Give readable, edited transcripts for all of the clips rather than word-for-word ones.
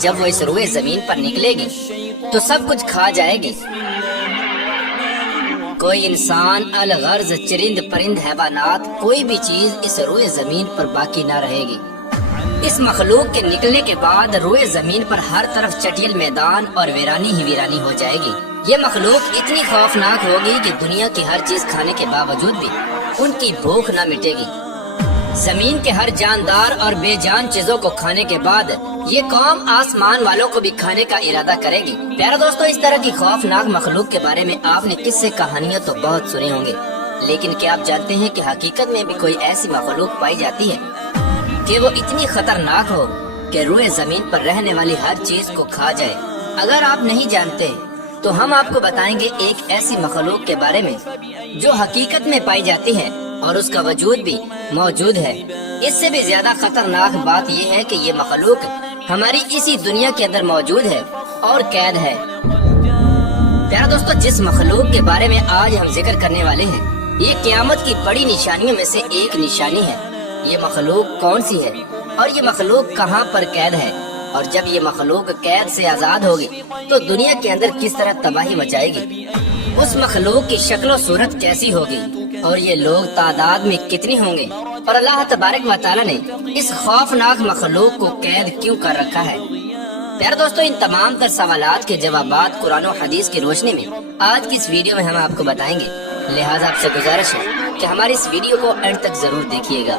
جب وہ اس روئے زمین پر نکلے گی تو سب کچھ کھا جائے گی۔ کوئی انسان، الغرض، چرند پرند، حیوانات، کوئی بھی چیز اس روئے زمین پر باقی نہ رہے گی۔ اس مخلوق کے نکلنے کے بعد روئے زمین پر ہر طرف چٹیل میدان اور ویرانی ہی ویرانی ہو جائے گی۔ یہ مخلوق اتنی خوفناک ہوگی کہ دنیا کی ہر چیز کھانے کے باوجود بھی ان کی بھوک نہ مٹے گی۔ زمین کے ہر جاندار اور بے جان چیزوں کو کھانے کے بعد یہ قوم آسمان والوں کو بھی کھانے کا ارادہ کرے گی۔ پیارے دوستو، اس طرح کی خوفناک مخلوق کے بارے میں آپ نے قصے کہانیاں تو بہت سنے ہوں گے، لیکن کیا آپ جانتے ہیں کہ حقیقت میں بھی کوئی ایسی مخلوق پائی جاتی ہے کہ وہ اتنی خطرناک ہو کہ روئے زمین پر رہنے والی ہر چیز کو کھا جائے؟ اگر آپ نہیں جانتے تو ہم آپ کو بتائیں گے ایک ایسی مخلوق کے بارے میں جو حقیقت میں پائی جاتی ہے اور اس کا وجود بھی موجود ہے۔ اس سے بھی زیادہ خطرناک بات یہ ہے کہ یہ مخلوق ہماری اسی دنیا کے اندر موجود ہے اور قید ہے۔ پیارے دوستو، جس مخلوق کے بارے میں آج ہم ذکر کرنے والے ہیں، یہ قیامت کی بڑی نشانیوں میں سے ایک نشانی ہے۔ یہ مخلوق کون سی ہے اور یہ مخلوق کہاں پر قید ہے؟ اور جب یہ مخلوق قید سے آزاد ہوگی تو دنیا کے اندر کس طرح تباہی مچائے گی؟ اس مخلوق کی شکل و صورت کیسی ہوگی اور یہ لوگ تعداد میں کتنی ہوں گے؟ اور اللہ تبارک و تعالی نے اس خوفناک مخلوق کو قید کیوں کر رکھا ہے؟ پیارے دوستو، ان تمام تر سوالات کے جوابات قرآن و حدیث کی روشنی میں آج کی اس ویڈیو میں ہم آپ کو بتائیں گے، لہٰذا آپ سے گزارش ہے کہ ہماری اس ویڈیو کو اینڈ تک ضرور دیکھیے گا۔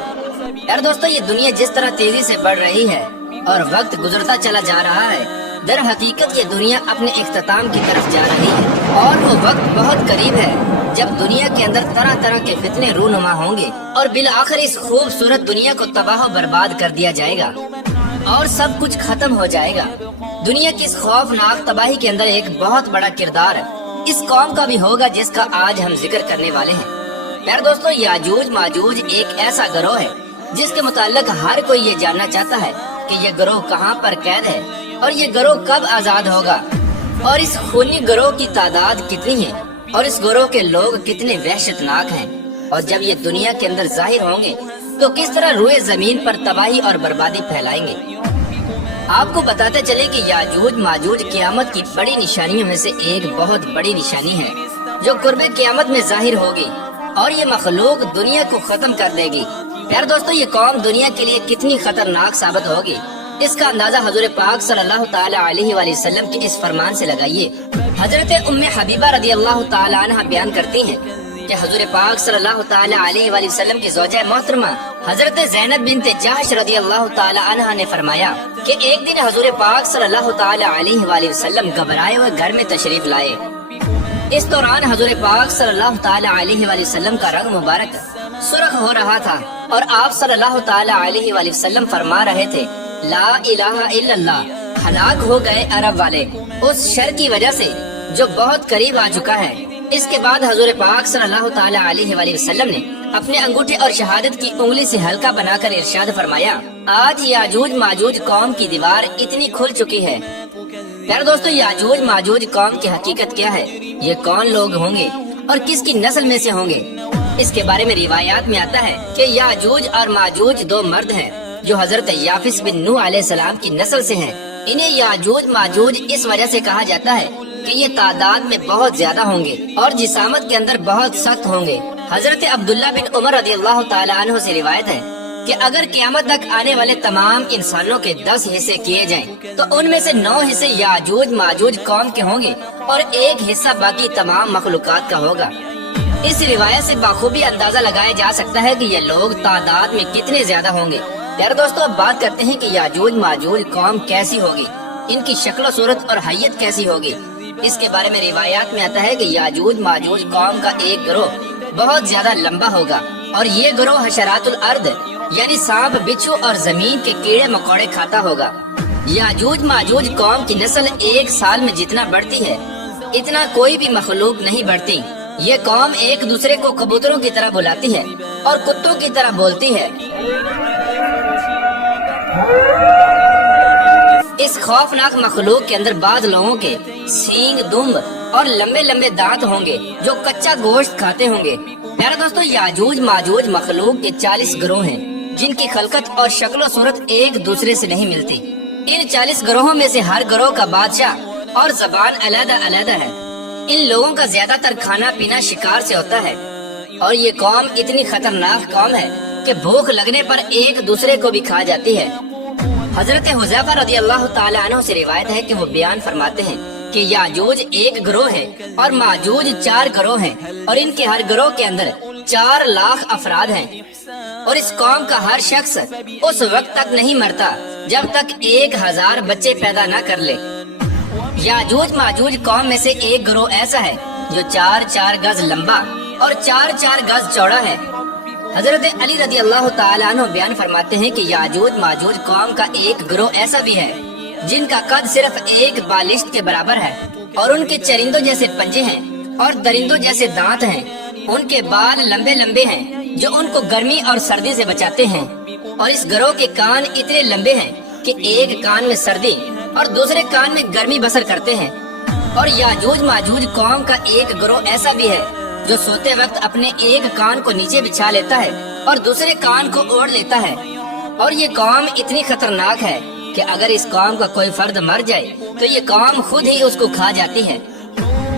پیارے دوستو، یہ دنیا جس طرح تیزی سے بڑھ رہی ہے اور وقت گزرتا چلا جا رہا ہے، در حقیقت یہ دنیا اپنے اختتام کی طرف جا رہی ہے اور وہ وقت بہت قریب ہے جب دنیا کے اندر طرح طرح کے فتنے رونما ہوں گے اور بالآخر اس خوبصورت دنیا کو تباہ و برباد کر دیا جائے گا اور سب کچھ ختم ہو جائے گا۔ دنیا کی اس خوفناک تباہی کے اندر ایک بہت بڑا کردار اس قوم کا بھی ہوگا جس کا آج ہم ذکر کرنے والے ہیں۔ پیارے دوستو، یاجوج ماجوج ایک ایسا گروہ ہے جس کے متعلق ہر کوئی یہ جاننا چاہتا ہے کہ یہ گروہ کہاں پر قید ہے اور یہ گروہ کب آزاد ہوگا، اور اس خونی گروہ کی تعداد کتنی ہے اور اس گروہ کے لوگ کتنے وحشتناک ہیں، اور جب یہ دنیا کے اندر ظاہر ہوں گے تو کس طرح روئے زمین پر تباہی اور بربادی پھیلائیں گے۔ آپ کو بتاتے چلے کہ یاجوج ماجوج قیامت کی بڑی نشانیوں میں سے ایک بہت بڑی نشانی ہے جو قرب قیامت میں ظاہر ہوگی، اور یہ مخلوق دنیا کو ختم کر دے گی۔ پیارے دوستو، یہ قوم دنیا کے لیے کتنی خطرناک ثابت ہوگی، اس کا اندازہ حضور پاک صلی اللہ تعالی علیہ وآلہ وسلم کے اس فرمان سے لگائیے۔ حضرت ام حبیبہ رضی اللہ تعالی عنہ بیان کرتی ہیں کہ حضور پاک صلی اللہ تعالی علیہ وآلہ وسلم کی زوجہ محترمہ حضرت زینب بنت جحش رضی اللہ تعالی عنہ نے فرمایا کہ ایک دن حضور پاک صلی اللہ تعالی علیہ وآلہ وسلم گھبرائے ہوئے گھر میں تشریف لائے۔ اس دوران حضور پاک صلی اللہ تعالی علیہ وآلہ وسلم کا رنگ مبارک سرخ ہو رہا تھا اور آپ صلی اللہ تعالی علیہ وآلہ وسلم فرما رہے تھے، لا الہ الا اللہ، ہلاک ہو گئے عرب والے اس شر کی وجہ سے جو بہت قریب آ چکا ہے۔ اس کے بعد حضور پاک صلی اللہ تعالی علیہ وآلہ وسلم نے اپنے انگوٹھے اور شہادت کی انگلی سے ہلکا بنا کر ارشاد فرمایا، آج یاجوج ماجوج قوم کی دیوار اتنی کھل چکی ہے۔ پیارے دوستو، یاجوج ماجوج قوم کی حقیقت کیا ہے، یہ کون لوگ ہوں گے اور کس کی نسل میں سے ہوں گے؟ اس کے بارے میں روایات میں آتا ہے کہ یاجوج اور ماجوج دو مرد ہیں جو حضرت یافس بن نوح علیہ السلام کی نسل سے ہیں۔ انہیں یاجوج ماجوج اس وجہ سے کہا جاتا ہے کہ یہ تعداد میں بہت زیادہ ہوں گے اور جسامت کے اندر بہت سخت ہوں گے۔ حضرت عبداللہ بن عمر رضی اللہ تعالی عنہ سے روایت ہے کہ اگر قیامت تک آنے والے تمام انسانوں کے 10 حصے کیے جائیں تو ان میں سے 9 حصے یاجوج ماجوج قوم کے ہوں گے اور ایک حصہ باقی تمام مخلوقات کا ہوگا۔ اس روایت سے بخوبی اندازہ لگایا جا سکتا ہے کہ یہ لوگ تعداد میں کتنے زیادہ ہوں گے۔ پیارے دوستو، اب بات کرتے ہیں کہ یاجوج ماجوج قوم کیسی ہوگی، ان کی شکل و صورت اور حیت کیسی ہوگی۔ اس کے بارے میں روایات میں آتا ہے کہ یاجوج ماجوج قوم کا ایک گروہ بہت زیادہ لمبا ہوگا اور یہ گروہ حشرات الارض یعنی سانپ، بچھو اور زمین کے کیڑے مکوڑے کھاتا ہوگا۔ یاجوج ماجوج قوم کی نسل ایک سال میں جتنا بڑھتی ہے اتنا کوئی بھی مخلوق نہیں بڑھتی۔ یہ قوم ایک دوسرے کو کبوتروں کی طرح بلاتی ہے اور کتوں کی طرح بولتی ہے۔ اس خوفناک مخلوق کے اندر بعض لوگوں کے سینگ، دمب اور لمبے لمبے دانت ہوں گے جو کچا گوشت کھاتے ہوں گے۔ پیارے دوستو، یاجوج ماجوج مخلوق کے 40 گروہ ہیں جن کی خلقت اور شکل و صورت ایک دوسرے سے نہیں ملتی۔ ان 40 گروہوں میں سے ہر گروہ کا بادشاہ اور زبان علیحدہ علیحدہ ہے۔ ان لوگوں کا زیادہ تر کھانا پینا شکار سے ہوتا ہے، اور یہ قوم اتنی خطرناک قوم ہے کہ بھوک لگنے پر ایک دوسرے کو بھی کھا جاتی ہے۔ حضرت حذیفہ رضی اللہ تعالی عنہ سے روایت ہے کہ وہ بیان فرماتے ہیں کہ یاجوج ایک گروہ ہے اور ماجوج 4 گروہ ہیں، اور ان کے ہر گروہ کے اندر 4 لاکھ افراد ہیں، اور اس قوم کا ہر شخص اس وقت تک نہیں مرتا جب تک 1000 بچے پیدا نہ کر لے۔ یاجوج ماجوج قوم میں سے ایک گروہ ایسا ہے جو 4 گز لمبا اور 4 گز چوڑا ہے۔ حضرت علی رضی اللہ تعالیٰ عنہ بیان فرماتے ہیں کہ یاجوج ماجوج قوم کا ایک گروہ ایسا بھی ہے جن کا قد صرف ایک بالشت کے برابر ہے، اور ان کے چرندوں جیسے پنجے ہیں اور درندوں جیسے دانت ہیں۔ ان کے بال لمبے لمبے ہیں جو ان کو گرمی اور سردی سے بچاتے ہیں، اور اس گروہ کے کان اتنے لمبے ہیں کہ ایک کان میں سردی اور دوسرے کان میں گرمی بسر کرتے ہیں۔ اور یاجوج ماجوج قوم کا ایک گروہ ایسا بھی ہے جو سوتے وقت اپنے ایک کان کو نیچے بچھا لیتا ہے اور دوسرے کان کو اوڑھ لیتا ہے، اور یہ قوم اتنی خطرناک ہے کہ اگر اس قوم کا کوئی فرد مر جائے تو یہ قوم خود ہی اس کو کھا جاتی ہے۔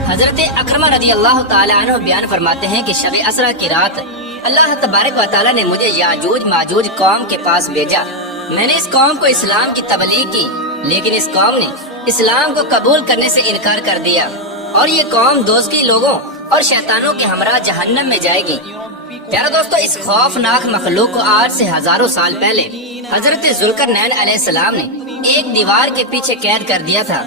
حضرت اکرمہ رضی اللہ تعالی عنہ بیان فرماتے ہیں کہ شب اسرا کی رات اللہ تبارک و تعالی نے مجھے یاجوج ماجوج قوم کے پاس بھیجا۔ میں نے اس قوم کو اسلام کی تبلیغ کی، لیکن اس قوم نے اسلام کو قبول کرنے سے انکار کر دیا، اور یہ قوم دوزخی لوگوں اور شیطانوں کے ہمراہ جہنم میں جائے گی۔ پیارے دوستو، اس خوفناک مخلوق کو آج سے ہزاروں سال پہلے حضرت ذوالقرنین علیہ السلام نے ایک دیوار کے پیچھے قید کر دیا تھا۔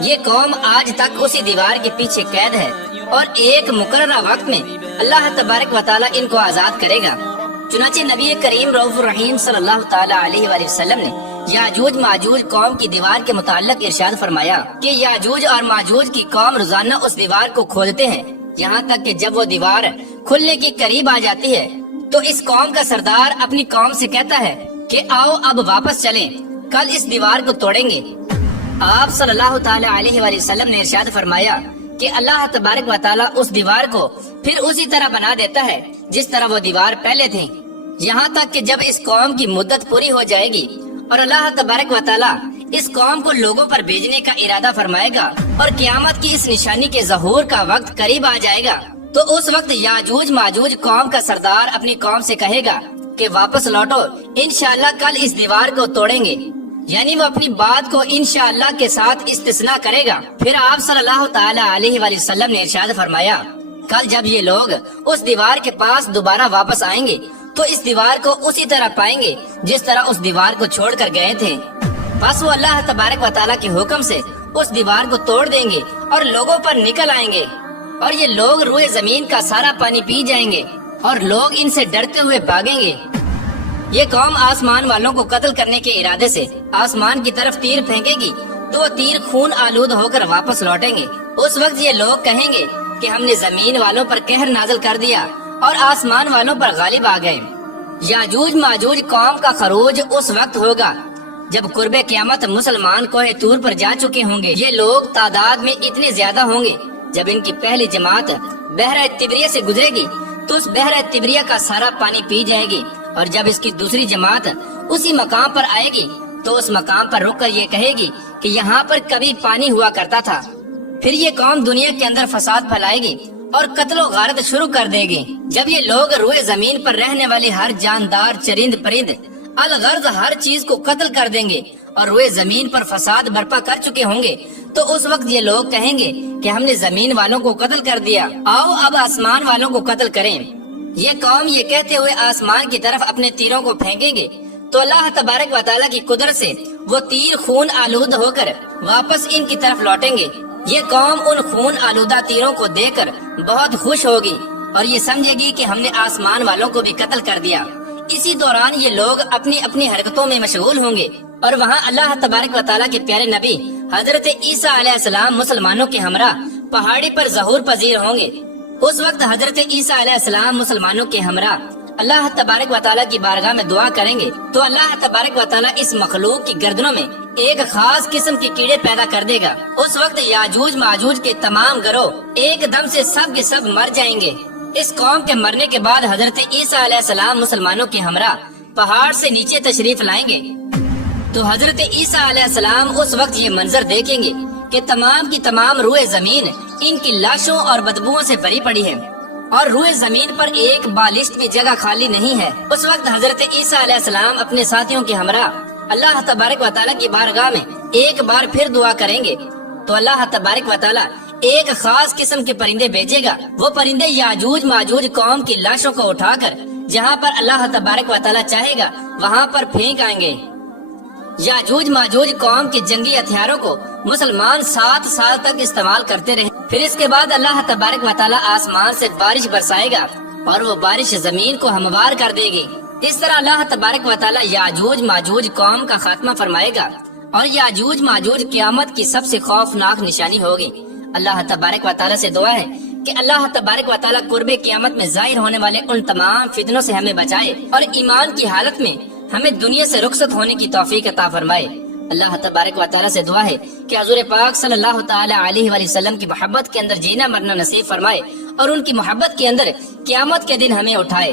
یہ قوم آج تک اسی دیوار کے پیچھے قید ہے، اور ایک مقررہ وقت میں اللہ تبارک و تعالی ان کو آزاد کرے گا۔ چنانچہ نبی کریم رؤوف الرحیم صلی اللہ تعالی علیہ وآلہ وسلم نے یاجوج ماجوج قوم کی دیوار کے متعلق ارشاد فرمایا کہ یاجوج اور ماجوج کی قوم روزانہ اس دیوار کو کھودتے ہیں، یہاں تک کہ جب وہ دیوار کھلنے کے قریب آ جاتی ہے تو اس قوم کا سردار اپنی قوم سے کہتا ہے کہ آؤ اب واپس چلیں، کل اس دیوار کو توڑیں گے۔ آپ صلی اللہ تعالی علیہ وآلہ وسلم نے ارشاد فرمایا کہ اللہ تبارک و تعالی اس دیوار کو پھر اسی طرح بنا دیتا ہے جس طرح وہ دیوار پہلے تھی، یہاں تک کہ جب اس قوم کی مدت پوری ہو جائے گی اور اللہ تبارک و تعالی اس قوم کو لوگوں پر بھیجنے کا ارادہ فرمائے گا اور قیامت کی اس نشانی کے ظہور کا وقت قریب آ جائے گا، تو اس وقت یاجوج ماجوج قوم کا سردار اپنی قوم سے کہے گا کہ واپس لوٹو، انشاءاللہ کل اس دیوار کو توڑیں گے، یعنی وہ اپنی بات کو انشاءاللہ کے ساتھ استثناء کرے گا۔ پھر آپ صلی اللہ تعالی علیہ وآلہ وسلم نے ارشاد فرمایا کل جب یہ لوگ اس دیوار کے پاس دوبارہ واپس آئیں گے تو اس دیوار کو اسی طرح پائیں گے جس طرح اس دیوار کو چھوڑ کر گئے تھے، بس وہ اللہ تبارک و تعالیٰ کے حکم سے اس دیوار کو توڑ دیں گے اور لوگوں پر نکل آئیں گے، اور یہ لوگ روئے زمین کا سارا پانی پی جائیں گے اور لوگ ان سے ڈرتے ہوئے بھاگیں گے۔ یہ قوم آسمان والوں کو قتل کرنے کے ارادے سے آسمان کی طرف تیر پھینکے گی تو وہ تیر خون آلود ہو کر واپس لوٹیں گے۔ اس وقت یہ لوگ کہیں گے کہ ہم نے زمین والوں پر قہر نازل کر دیا اور آسمان والوں پر غالب آ گئے۔ یاجوج ماجوج قوم کا خروج اس وقت ہوگا جب قرب قیامت مسلمان کوہ طور پر جا چکے ہوں گے۔ یہ لوگ تعداد میں اتنے زیادہ ہوں گے، جب ان کی پہلی جماعت بحر تبریہ سے گزرے گی تو اس بحر تبریہ کا سارا پانی پی جائے گی، اور جب اس کی دوسری جماعت اسی مقام پر آئے گی تو اس مقام پر رک کر یہ کہے گی کہ یہاں پر کبھی پانی ہوا کرتا تھا۔ پھر یہ قوم دنیا کے اندر فساد پھیلائے گی اور قتل و غارت شروع کر دے گی۔ جب یہ لوگ روئے زمین پر رہنے والے ہر جاندار چرند پرند الغرض ہر چیز کو قتل کر دیں گے اور روئے زمین پر فساد برپا کر چکے ہوں گے، تو اس وقت یہ لوگ کہیں گے کہ ہم نے زمین والوں کو قتل کر دیا، آؤ اب آسمان والوں کو قتل کریں۔ یہ قوم یہ کہتے ہوئے آسمان کی طرف اپنے تیروں کو پھینکیں گے تو اللہ تبارک و تعالیٰ کی قدرت سے وہ تیر خون آلود ہو کر واپس ان کی طرف لوٹیں گے۔ یہ قوم ان خون آلودہ تیروں کو دیکھ کر بہت خوش ہوگی اور یہ سمجھے گی کہ ہم نے آسمان والوں کو بھی قتل کر دیا۔ اسی دوران یہ لوگ اپنی اپنی حرکتوں میں مشغول ہوں گے، اور وہاں اللہ تبارک و تعالیٰ کے پیارے نبی حضرت عیسیٰ علیہ السلام مسلمانوں کے ہمراہ پہاڑی پر ظہور پذیر ہوں گے۔ اس وقت حضرت عیسیٰ علیہ السلام مسلمانوں کے ہمراہ اللہ تبارک و تعالیٰ کی بارگاہ میں دعا کریں گے تو اللہ تبارک و تعالیٰ اس مخلوق کی گردنوں میں ایک خاص قسم کے کیڑے پیدا کر دے گا۔ اس وقت یاجوج ماجوج کے تمام گروہ ایک دم سے سب کے سب مر جائیں گے۔ اس قوم کے مرنے کے بعد حضرت عیسیٰ علیہ السلام مسلمانوں کے ہمراہ پہاڑ سے نیچے تشریف لائیں گے تو حضرت عیسیٰ علیہ السلام اس وقت یہ منظر دیکھیں گے کہ تمام کی تمام روئے زمین ان کی لاشوں اور بدبوؤں سے بھری پڑی ہے اور روئے زمین پر ایک بالشت بھی جگہ خالی نہیں ہے۔ اس وقت حضرت عیسیٰ علیہ السلام اپنے ساتھیوں کے ہمراہ اللہ تبارک و تعالیٰ کی بارگاہ میں ایک بار پھر دعا کریں گے تو اللہ تبارک و تعالیٰ ایک خاص قسم کے پرندے بھیجے گا۔ وہ پرندے یاجوج ماجوج قوم کی لاشوں کو اٹھا کر جہاں پر اللہ تبارک و تعالیٰ چاہے گا وہاں پر پھینک آئیں گے۔ یاجوج ماجوج قوم کے جنگی ہتھیاروں کو مسلمان 7 سال تک استعمال کرتے رہے، پھر اس کے بعد اللہ تبارک و تعالیٰ آسمان سے بارش برسائے گا اور وہ بارش زمین کو ہموار کر دے گی۔ اس طرح اللہ تبارک و تعالیٰ یاجوج ماجوج قوم کا خاتمہ فرمائے گا اور یاجوج ماجوج قیامت کی سب سے خوفناک نشانی ہوگی۔ اللہ تبارک و تعالیٰ سے دعا ہے کہ اللہ تبارک و تعالیٰ قرب قیامت میں ظاہر ہونے والے ان تمام فتنوں سے ہمیں بچائے اور ایمان کی حالت میں ہمیں دنیا سے رخصت ہونے کی توفیق عطا فرمائے۔ اللہ تبارک و تعالیٰ سے دعا ہے کہ حضور پاک صلی اللہ تعالی علیہ وآلہ وسلم کی محبت کے اندر جینا مرنا نصیب فرمائے اور ان کی محبت کے اندر قیامت کے دن ہمیں اٹھائے۔